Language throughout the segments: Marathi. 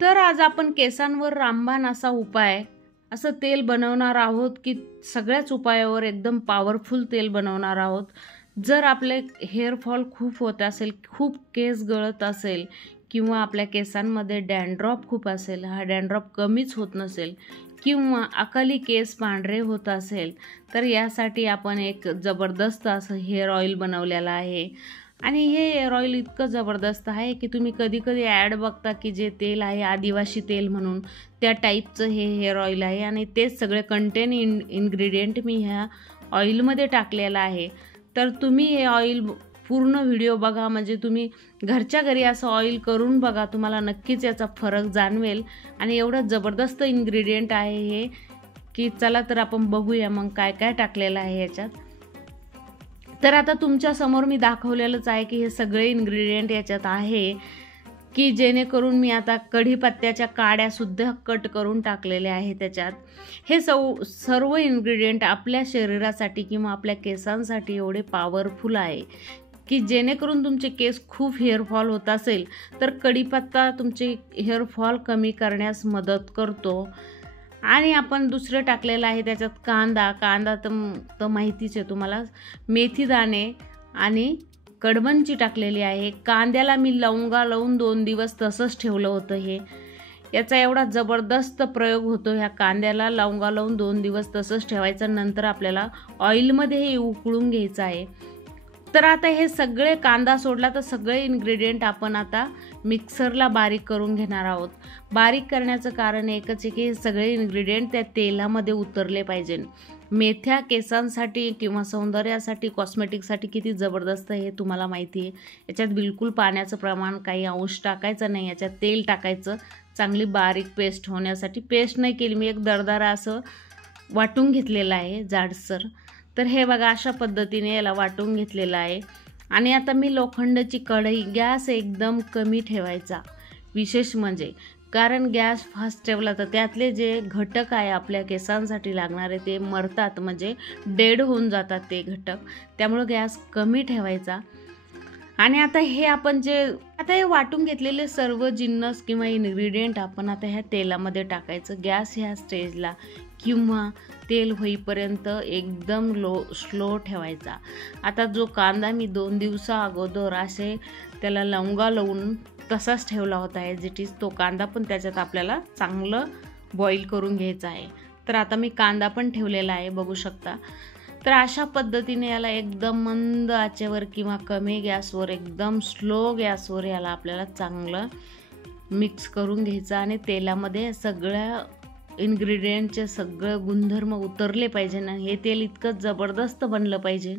तर आज आपण केसांवर रामबाण असा उपाय असं तेल बनवणार आहोत की सगळ्याच उपायावर एकदम पॉवरफुल तेल बनवणार आहोत। जर आपले हेअर फॉल खूप होत असेल, खूप केस गळत असेल किंवा आपल्या केसांमध्ये डॅन्ड्रॉप खूप असेल, हा डॅन्ड्रॉप कमीच होत नसेल किंवा अकाली केस पांढरे होत असेल, तर यासाठी आपण एक जबरदस्त असं हेअर ऑइल बनवलेलं आहे। आणि हे हेअर ऑइल इतकं जबरदस्त आहे की तुम्ही कधी कधी ॲड बघता की जे तेल आहे आदिवासी तेल म्हणून, त्या टाईपचं हे हेअर ऑइल आहे आणि तेच सगळे इन्ग्रेडियंट मी ह्या ऑइलमध्ये टाकलेलं आहे। तर तुम्ही हे ऑइल पूर्ण व्हिडिओ बघा, म्हणजे तुम्ही घरच्या घरी असं ऑइल करून बघा, तुम्हाला नक्कीच याचा फरक जाणवेल। आणि एवढं जबरदस्त इन्ग्रेडियंट आहे हे की चला तर आपण बघूया मग काय काय टाकलेलं आहे याच्यात। तर आता तुमच्या समोर मी दाखवलेलंच आहे की हे सगळे इन्ग्रेडियंट याच्यात आहे की जेणेकरून मी आता कढीपत्त्याच्या काड्यासुद्धा कट करून टाकलेले आहे त्याच्यात। हे सर्व इन्ग्रेडियंट आपल्या शरीरासाठी किंवा आपल्या केसांसाठी एवढे पॉवरफुल आहे की जेणेकरून तुमचे केस खूप हेअरफॉल होत असेल तर कढीपत्ता तुमचे हेअरफॉल कमी करण्यास मदत करतो। आणि आपण दुसरं टाकलेलं आहे त्याच्यात कांदा तर माहितीच आहे तुम्हाला, मेथीदाणे आणि कडबनची टाकलेली आहे। कांद्याला मी लवंगा लावून 2 दिवस तसंच ठेवलं होतं। हे याचा एवढा जबरदस्त प्रयोग होतो, ह्या कांद्याला लवंगा लावून 2 दिवस तसंच ठेवायचं, नंतर आपल्याला ऑइलमध्ये हे उकळून घ्यायचं आहे। तर आता हे सगळे कांदा सोडला तर सगळे इन्ग्रेडियंट आपण आता मिक्सरला बारीक करून घेणार आहोत। बारीक करण्याचं कारण एकच आहे की हे सगळे इन्ग्रेडियंट त्या तेलामध्ये उतरले पाहिजे। मेथ्या केसांसाठी किंवा सौंदर्यासाठी, कॉस्मेटिकसाठी किती जबरदस्त हे तुम्हाला माहिती आहे। याच्यात बिलकुल पाण्याचं प्रमाण काही अंश टाकायचं नाही, याच्यात तेल टाकायचं, चांगली बारीक पेस्ट होण्यासाठी। पेस्ट नाही केली मी, एक दरदरा असं वाटून घेतलेलं आहे जाडसर। तर हे बघा अशा पद्धतीने याला वाटून घेतलेलं आहे। आणि आता मी लोखंडाची कढई, गॅस एकदम कमी ठेवायचा विशेष म्हणजे, कारण गॅस फास्ट ठेवला तर त्यातले जे घटक आहे आपल्या केसांसाठी लागणारे ते मरतात, म्हणजे डेड होऊन जातात ते घटक, त्यामुळं गॅस कमी ठेवायचा। आणि आता हे वाटून घेतलेले सर्व जिन्नस किंवा इन्ग्रेडियंट आपण आता ह्या तेलामध्ये टाकायचं। गॅस ह्या स्टेजला किंवा तेल होईपर्यंत एकदम स्लो ठेवायचा। आता जो कांदा मी 2 दिवसा अगोदर असे त्याला लवंगा लावून तसाच ठेवला होता ॲज इट इज, तो कांदा पण त्याच्यात आपल्याला चांगलं बॉईल करून घ्यायचं आहे। तर आता मी कांदा पण ठेवलेला आहे, बघू शकता। तर अशा पद्धतीने याला एकदम मंद आचेवर किंवा कमी गॅसवर, एकदम स्लो गॅसवर याला आपल्याला चांगलं मिक्स करून घ्यायचं। आणि तेलामध्ये सगळ्या इन्ग्रेडियंटचे सगळं गुणधर्म उतरले पाहिजे ना, हे तेल इतकं जबरदस्त बनलं पाहिजे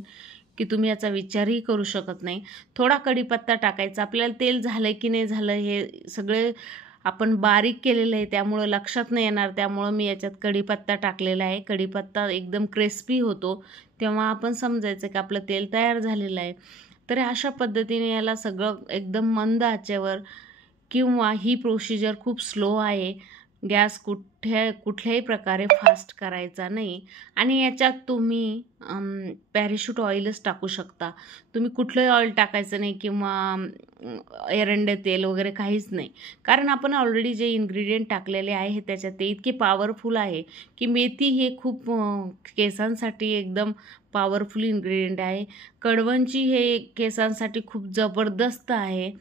की तुम्ही याचा विचारही करू शकत नाही। थोडा कढीपत्ता टाकायचा, आपल्याला तेल झालं की नाही झालं हे सगळे आपण बारीक केलेलं आहे त्यामुळं लक्षात नाही येणार, त्यामुळं मी याच्यात कढीपत्ता टाकलेला आहे। कढीपत्ता एकदम क्रिस्पी होतो, तेव्हा आपण समजायचं की आपलं तेल तयार झालेलं आहे। तर अशा पद्धतीने याला सगळं एकदम मंद आचेवर, किंवा ही प्रोसिजर खूप स्लो आहे, गॅस कुठल्याही प्रकारे फास्ट करायचा नाही। आणि याच्यात तुम्ही पॅराशूट ऑइलच टाकू शकता, तुम्ही कुठलंही ऑइल टाकायचं नाही किंवा एरंडे तेल वगैरे काहीच नाही, कारण आपण ऑलरेडी जे इन्ग्रेडियंट टाकलेले आहे त्याच्यात ते इतके पॉवरफुल आहे की मेथी हे खूप केसांसाठी एकदम पॉवरफुल इन्ग्रेडियंट आहे। कडवनची हे केसांसाठी खूप जबरदस्त आहे।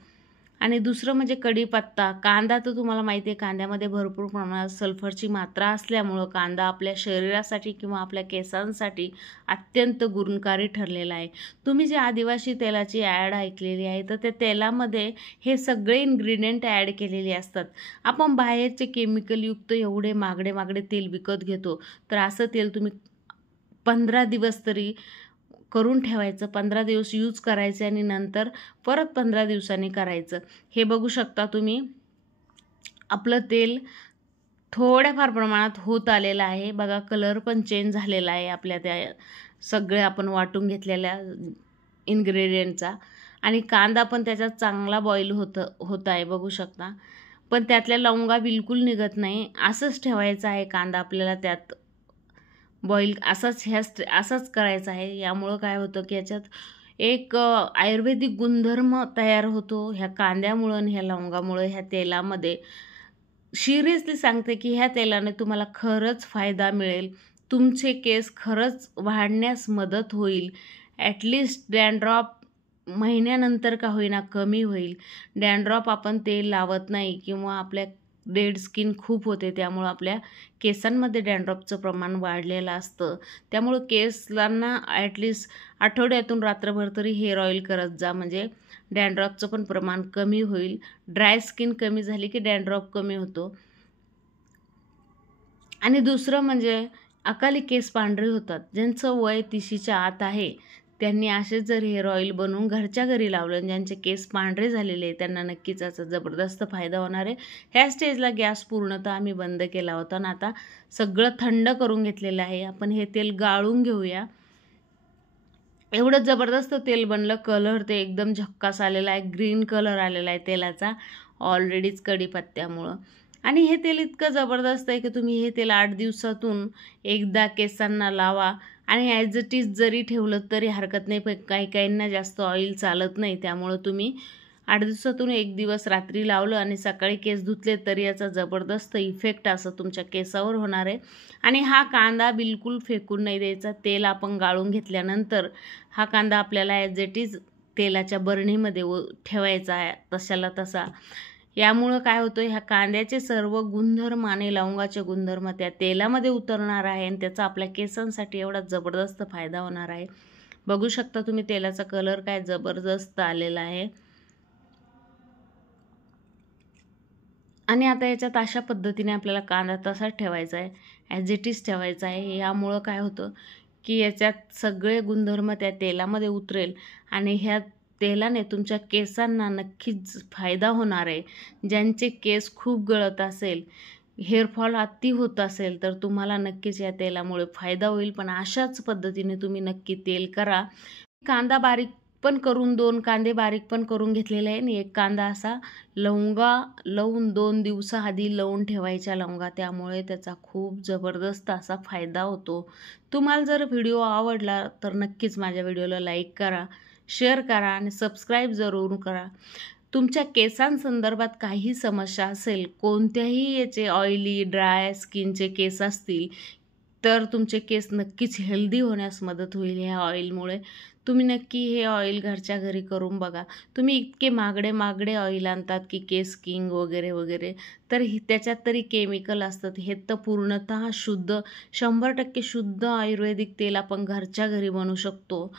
आणि दुसरं म्हणजे कढीपत्ता, कांदा तर तुम्हाला माहिती आहे, कांद्यामध्ये भरपूर प्रमाणात सल्फरची मात्रा असल्यामुळं कांदा आपल्या शरीरासाठी किंवा आपल्या केसांसाठी अत्यंत गुणकारी ठरलेला आहे। तुम्ही जे आदिवासी तेलाची ॲड ऐकलेली आहे, तर त्या तेलामध्ये हे सगळे इन्ग्रेडियंट ॲड केलेले असतात। आपण बाहेरचे केमिकलयुक्त एवढे महागडे तेल विकत घेतो, तर असं तेल तुम्ही 15 दिवस तरी करून ठेवायचं, 15 दिवस यूज करायचे आणि नंतर परत 15 दिवसांनी करायचं। हे बघू शकता तुम्ही, आपलं तेल थोड्याफार प्रमाणात होत आलेलं आहे, बघा कलर पण चेंज झालेला आहे आपल्या त्या सगळे आपण वाटून घेतलेल्या इन्ग्रेडियंटचा। आणि कांदा पण त्याच्यात चांगला बॉईल होत आहे, बघू शकता। पण त्यातल्या लवंगा बिलकुल निघत नाही, असंच ठेवायचं आहे कांदा आपल्याला त्यात बॉईल, असंच करायचं आहे। यामुळं काय होतं की याच्यात एक आयुर्वेदिक गुणधर्म तयार होतो ह्या कांद्यामुळं आणि ह्या लवंगामुळं ह्या तेलामध्ये। सिरियसली सांगते की ह्या तेलाने तुम्हाला खरंच फायदा मिळेल. तुमचे केस खरंच वाढण्यास मदत होईल. ॲटलीस्ट डॅन्ड्रॉप महिन्यानंतर का होईना कमी होईल. डॅन्ड्रॉप आपण तेल लावत नाही किंवा आपल्या डेड स्किन खूप होते, त्यामुळं आपल्या केसांमध्ये डॅन्ड्रॉपचं प्रमाण वाढलेलं असतं. त्यामुळं केसांना ॲटलीस्ट आठवड्यातून रात्रभर तरी हेअर ऑइल करत जा, म्हणजे डॅन्ड्रॉपचं पण प्रमाण कमी होईल. ड्राय स्किन कमी झाली की डॅन्ड्रॉप कमी होतो. आणि दुसरं म्हणजे अकाली केस पांढरे होतात. ज्यांचं वय 30च्या आत आहे त्यांनी असेच जर हेअर ऑइल बनवून घरच्या घरी लावलं, ज्यांचे केस पांढरे झालेले त्यांना नक्कीच याचा जबरदस्त फायदा होणार आहे. ह्या स्टेजला गॅस पूर्णतः आम्ही बंद केला होता आणि आता सगळं थंड करून घेतलेलं आहे. आपण हे तेल गाळून घेऊया. एवढं जबरदस्त तेल बनलं. कलर ते एकदम झक्कास आलेला आहे. ग्रीन कलर आलेला आहे तेलाचा ऑलरेडीच कढीपत्त्यामुळं. आणि हे तेल इतकं जबरदस्त आहे की तुम्ही हे तेल 8 दिवसातून एकदा केसांना लावा आणि ॲज इट इज जरी ठेवलं तरी हरकत नाही. पण काही काहींना जास्त ऑइल चालत नाही, त्यामुळं तुम्ही 8 दिवसातून 1 दिवस रात्री लावलं आणि सकाळी केस धुतले तरी याचा जबरदस्त इफेक्ट असं तुमच्या केसावर होणार आहे. आणि हा कांदा बिलकुल फेकून नाही द्यायचा. तेल आपण गाळून घेतल्यानंतर हा कांदा आपल्याला ॲज इट इज तेलाच्या बरणीमध्ये ठेवायचा आहे तशाला तसा. यामुळं काय होतं, ह्या कांद्याचे सर्व गुणधर्म आणि लवंगाचे गुणधर्म त्या तेलामध्ये उतरणार आहे आणि त्याचा आपल्या केसांसाठी एवढा जबरदस्त फायदा होणार आहे. बघू शकता तुम्ही तेलाचा कलर काय जबरदस्त आलेला आहे. आणि आता याच्यात अशा पद्धतीने आपल्याला कांदा तसाच ठेवायचा आहे, ॲज इट इज ठेवायचा आहे. यामुळं काय होतं की याच्यात सगळे गुणधर्म त्या तेलामध्ये उतरेल आणि ह्या तेलाने तुमच्या केसांना नक्कीच फायदा होणार आहे. ज्यांचे केस खूप गळत असेल, हेअरफॉल अति होत असेल, तर तुम्हाला नक्कीच या तेलामुळे फायदा होईल. पण अशाच पद्धतीने तुम्ही नक्की तेल करा. कांदा बारीक पण करून 2 कांदे बारीक पण करून घेतलेले आहे आणि 1 कांदा असा लवंगा लावून 2 दिवसाआधी लावून ठेवायच्या लवंगा, त्यामुळे त्याचा खूप जबरदस्त असा फायदा होतो. तुम्हाला जर व्हिडिओ आवडला तर नक्कीच माझ्या व्हिडिओला लाईक करा, शेअर करा आणि सबस्क्राईब जरूर करा. तुमच्या केसांसंदर्भात काही समस्या असेल, कोणत्याही याचे ऑइली ड्राय स्किनचे केस असतील, तर तुमचे केस नक्कीच हेल्दी होण्यास मदत होईल ह्या ऑइलमुळे. तुम्ही नक्की हे ऑइल घरच्या घरी करून बघा. तुम्ही इतके महागडे ऑइल आणतात की केस किंग वगैरे वगैरे, तर त्याच्यात तरी केमिकल असतात. हे तर पूर्णतः शुद्ध 100% शुद्ध आयुर्वेदिक तेल आपण घरच्या घरी बनवू शकतो.